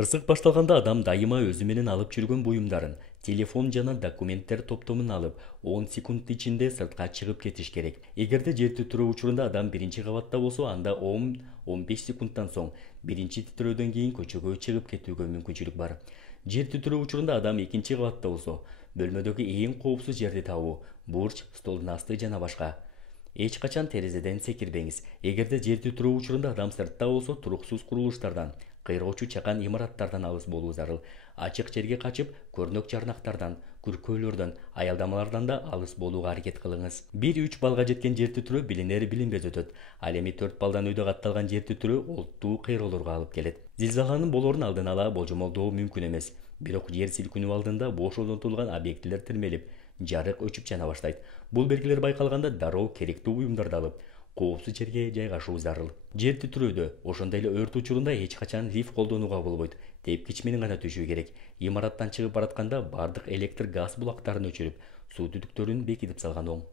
Кырсык башталганда адам дайыма өзү менен алып жүргөн буюмдарын, телефон жана документтер топтомун алып, 10 секунд ичинде сыртка чыгып кетиш керек. Эгерде жер титирөө учурунда адам биринчи кабатта болсо, анда 10-15 секундтан соң биринчи титирөөдөн кийин көчөгө чыгып кетүүгө мүмкүнчүлүк бар. Жер титирөө учурунда адам экинчи кабатта болсо, бөлмөдөгү эң коопсуз жерди табуу, бурч, столдун асты жана башка. Эч качан терезеден секирбеңиз. Эгерде жер титирөө учурунда адам сыртта болсо, туруксуз курулуштардан, кыйроочу чакан имараттардан алыс болуу зарыл. Ачык жерге качып, көрнөк жарнактардан, күркөөлөрдөн, аялдамалардан да алыс болууга аракет кылыңыз. 1-3 балга жеткен жер титирөө билинер билинбес өтөт. Ал эми 4 балдан өйдө катталган жер титирөө олуттуу кыйроолорго алып келет. Зилзаланын болоорун алдын ала болжомолдоо мүмкүн эмес. Бирок жер силкинүү алдында бош орнотулган объектилер термелип, жарык өчүп жана баштайт. Бул белгилер байкалганда дароо керектүү буюмдарды алып, коопсуз жерге жайгашуу зарыл. Жер титирөөдө, ошондой эле өрт учурунда эч качан лифт колдонууга болбойт. Тепкич менен гана түшүү керек. Имараттан чыгып баратканда бардык электр газ булактарын өчүрүп, суу түтүктөрүн бекитип салган оң.